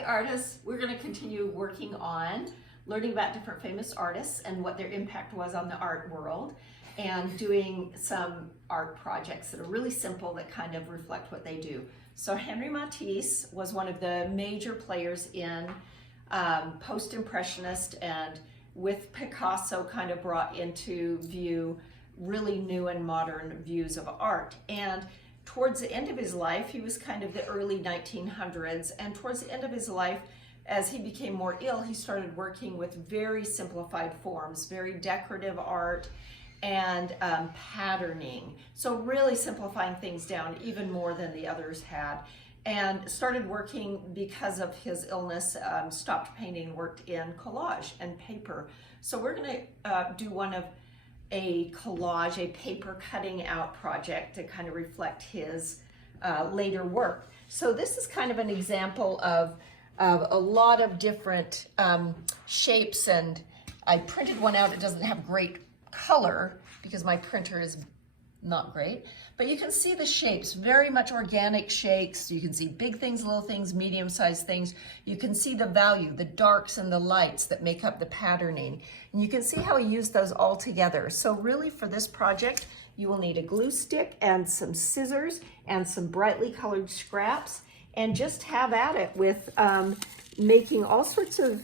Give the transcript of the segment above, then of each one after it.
Hi artists, we're going to continue working on learning about different famous artists and what their impact was on the art world, and doing some art projects that are really simple that kind of reflect what they do. So Henri Matisse was one of the major players in post-impressionist, and with Picasso kind of brought into view really new and modern views of art. And towards the end of his life, he was kind of the early 1900s, and towards the end of his life, as he became more ill, he started working with very simplified forms, very decorative art and patterning. So really simplifying things down even more than the others had. And started working, because of his illness, stopped painting, worked in collage and paper. So we're going to do one of a collage, a paper cutting out project to kind of reflect his later work. So this is kind of an example of a lot of different shapes, and I printed one out. It doesn't have great color because my printer is not great, but you can see the shapes, very much organic shapes. You can see big things, little things, medium-sized things. You can see the value, the darks and the lights that make up the patterning. And you can see how he used those all together. So really for this project, you will need a glue stick and some scissors and some brightly colored scraps, and just have at it with making all sorts of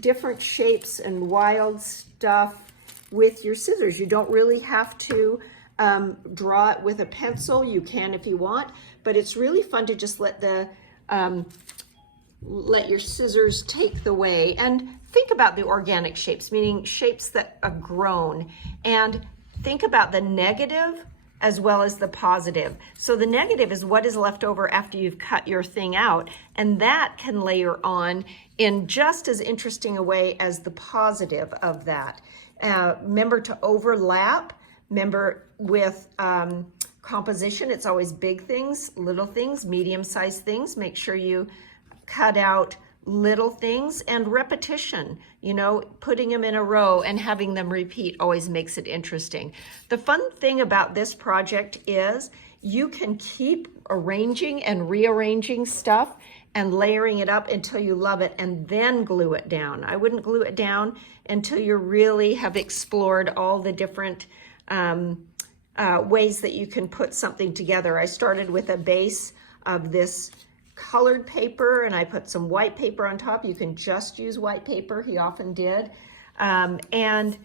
different shapes and wild stuff with your scissors. You don't really have to draw it with a pencil. You can if you want, but it's really fun to just let your scissors take the way, and think about the organic shapes, meaning shapes that have grown, and think about the negative as well as the positive. So the negative is what is left over after you've cut your thing out, and that can layer on in just as interesting a way as the positive of that. Remember to overlap. Remember with composition, it's always big things, little things, medium-sized things. Make sure you cut out little things, and repetition, you know, putting them in a row and having them repeat always makes it interesting. The fun thing about this project is you can keep arranging and rearranging stuff and layering it up until you love it, and then glue it down. I wouldn't glue it down until you really have explored all the different ways that you can put something together. I started with a base of this colored paper, and I put some white paper on top. You can just use white paper. He often did. And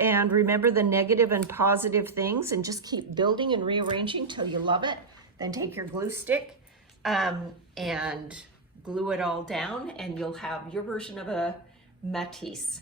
remember the negative and positive things, and just keep building and rearranging till you love it. Then take your glue stick and glue it all down, and you'll have your version of a Matisse.